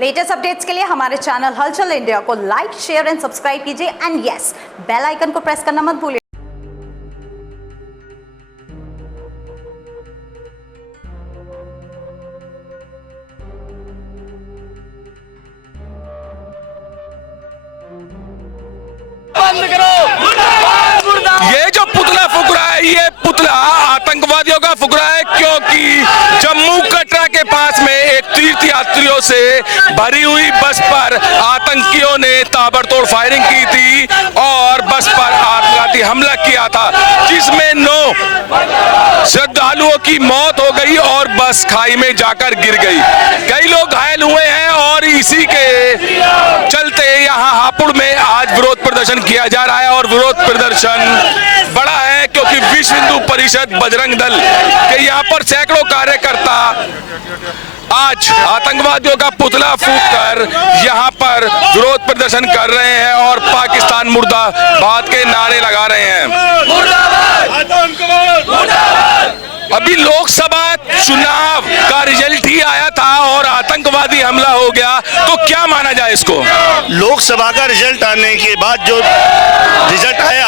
Latest updates के लिए हमारे चैनल हलचल इंडिया को लाइक, शेयर एंड सब्सक्राइब कीजिए एंड यस, बेल आइकन को प्रेस करना मत भूलिए। बंद करो। ये जो पुतला फूक रहा है, ये पुतला आतंकवादियों का फूक रहा है, क्योंकि जम्मू कटरा के पास में एक तीर्थ यात्रियों से भरी हुई बस पर आतंकियों ने ताबड़तोड़ फायरिंग की थी और बस पर आत्मघाती हमला किया था, जिसमें 9 श्रद्धालुओं की मौत हो गई और बस खाई में जाकर गिर गई। कई लोग घायल हुए हैं और इसी के चलते यहाँ हापुड़ में आज विरोध प्रदर्शन किया जा रहा है। और विरोध प्रदर्शन बड़ा है क्योंकि विश्व हिंदू परिषद बजरंग दल के यहाँ पर सैकड़ों कार्यकर्ता आज आतंकवादियों का पुतला फूंककर यहाँ पर विरोध प्रदर्शन कर रहे हैं और पाकिस्तान मुर्दाबाद के नारे लगा रहे हैं। अभी लोकसभा चुनाव का रिजल्ट ही आया था और आतंकवादी हमला हो गया, तो क्या माना जाए इसको? लोकसभा का रिजल्ट आने के बाद जो रिजल्ट आया,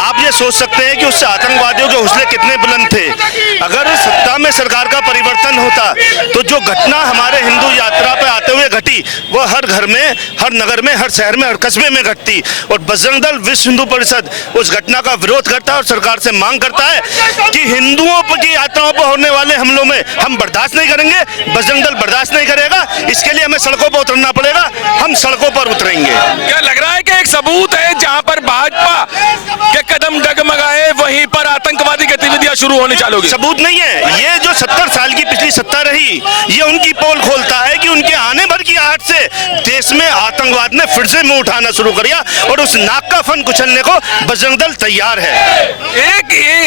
आप ये सोच सकते हैं कि उससे आतंकवादियों के हौसले कितने बुलंद थे। अगर सत्ता में सरकार का परिवर्तन होता तो जो घटना हमारे हिंदू यात्रा पे आते हुए घटी, वो हर घर में, हर नगर में, हर शहर में, हर कस्बे में घटती। और बजरंग दल विश्व हिंदू परिषद उस घटना का विरोध करता है और सरकार से मांग करता है कि हिंदुओं की यात्राओं पर होने वाले हमलों में हम बर्दाश्त नहीं करेंगे। बजरंग दल बर्दाश्त नहीं करेगा, इसके लिए हमें सड़कों पर उतरना पड़ेगा। हम सड़कों पर उतरेंगे। क्या लग रहा है कि एक सबूत है जहां पर भाजपा के कदम डगमगाए, वहीं पर आतंकवादी गतिविधियां शुरू होने चालू होगी? सबूत नहीं है। ये जो 70 साल की पिछली सत्ता रही, ये उनकी पोल खोलता है कि उनके आने भर की आहट से देश में आतंकवाद ने फिर से मुंह उठाना शुरू कर दिया और उस नाक का फन कुचलने को बजरंग दल तैयार है।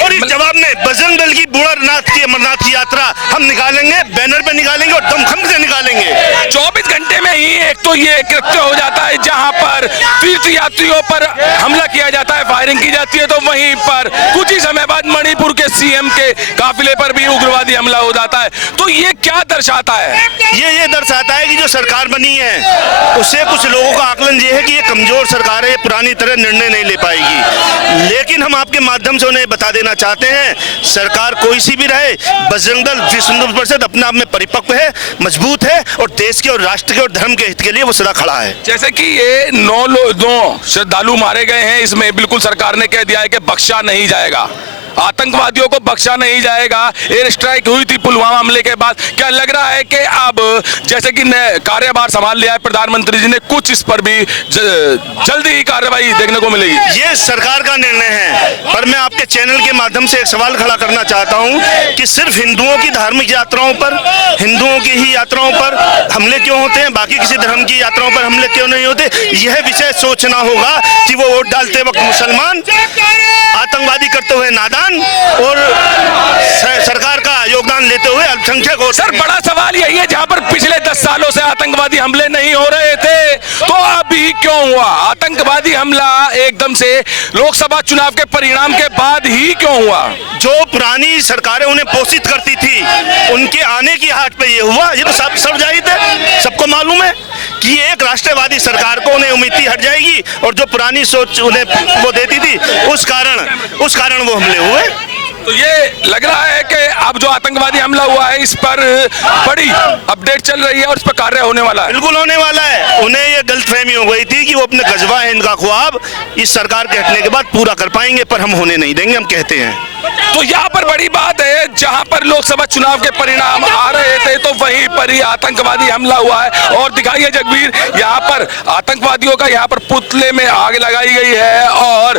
और इस जवाब में बजरंग दल की बूढ़नाथ की अमरनाथ की यात्रा हम निकालेंगे, बैनर पे निकालेंगे और दमखम से निकालेंगे। 24 घंटे में ही एक तो ये कृत्य हो जाता है जहां पर तीर्थ यात्रियों पर हमला किया जाता है, फायरिंग की जाती है, तो वहीं पर कुछ ही समय बाद मणिपुर के सीएम के काफिले पर भी उग्रवादी हमला हो जाता है। तो ये क्या दर्शाता है? ये दर्शाता है कि जो सरकार बनी है उससे कुछ लोगों का आकलन ये है कि ये कमजोर सरकार है, पुरानी तरह निर्णय नहीं ले पाएगी। लेकिन हम आपके माध्यम से उन्हें बता देना चाहते हैं, सरकार कोई सी भी रहे, बजरंग दल विश्व हिंदू परिषद अपने आप में परिपक्व है, मजबूत है और देश के और राष्ट्र के और धर्म के हित के लिए वो सदा खड़ा है। जैसे कि ये 9 श्रद्धालु मारे गए हैं, इसमें बिल्कुल सरकार ने कह दिया है कि बख्शा नहीं जाएगा, आतंकवादियों को बख्शा नहीं जाएगा। एयर स्ट्राइक हुई थी पुलवामा हमले के बाद। क्या लग रहा है कि अब जैसे कि कार्यभार संभाल लिया है प्रधानमंत्री जी ने, कुछ इस पर भी जल्दी ही कार्रवाई देखने को मिलेगी? ये सरकार का निर्णय है, पर मैं आपके चैनल के माध्यम से एक सवाल खड़ा करना चाहता हूं कि सिर्फ हिंदुओं की धार्मिक यात्राओं पर, हिंदुओं की ही यात्राओं पर हमले क्यों होते हैं, बाकी किसी धर्म की यात्राओं पर हमले क्यों नहीं होते? यह विषय सोचना होगा कि वो वोट डालते वक्त मुसलमान, आतंकवादी करते हुए नादान और सरकार का योगदान लेते हुए अल्पसंख्यक हो। सर, बड़ा सवाल यही है, जहां पर पिछले 10 सालों से आतंकवादी हमले नहीं हो रहे थे, तो अभी क्यों हुआ आतंकवादी हमला एकदम से लोकसभा चुनाव के परिणाम के बाद ही क्यों हुआ? जो पुरानी सरकारें उन्हें पोषित करती थी, उनके आने की हाट पे ये हुआ। ये तो सब जाहिर है, सबको मालूम है कि एक राष्ट्रवादी सरकार को उन्हें उम्मीद हट जाएगी और जो पुरानी सोच उन्हें वो देती थी, उस कारण वो हमले हुए। तो ये लग रहा है कि अब जो आतंकवादी हमला हुआ है, इस पर बड़ी अपडेट चल रही है और इस पर कार्य होने वाला है। बिल्कुल होने वाला है। उन्हें ये गलतफहमी हो गई थी कि वो अपने गजवा हिंद का ख्वाब इस सरकार के हटने के बाद पूरा कर पाएंगे, पर हम होने नहीं देंगे, हम कहते हैं। तो यहाँ पर बड़ी बात है, जहां पर लोकसभा चुनाव के परिणाम आ रहे थे, तो वहीं पर ही आतंकवादी हमला हुआ है। और दिखाइए जगबीर, यहाँ पर आतंकवादियों का यहाँ पर पुतले में आग लगाई गई है और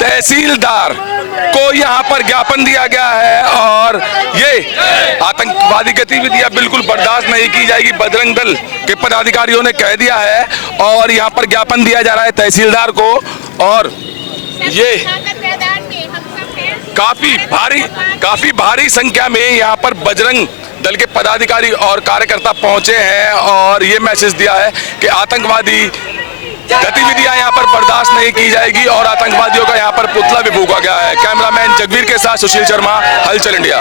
तहसीलदार को यहाँ पर ज्ञापन दिया गया है और ये आतंकवादी गतिविधियां बिल्कुल बर्दाश्त नहीं की जाएगी, बजरंग दल के पदाधिकारियों ने कह दिया है। और यहाँ पर ज्ञापन दिया जा रहा है तहसीलदार को और ये काफी भारी संख्या में यहाँ पर बजरंग दल के पदाधिकारी और कार्यकर्ता पहुंचे हैं और ये मैसेज दिया है कि आतंकवादी गतिविधियां यहाँ पर बर्दाश्त नहीं की जाएगी और आतंकवादियों का यहाँ पर पुतला भी फूंका गया है। कैमरामैन जगबीर के साथ सुशील शर्मा, हलचल इंडिया।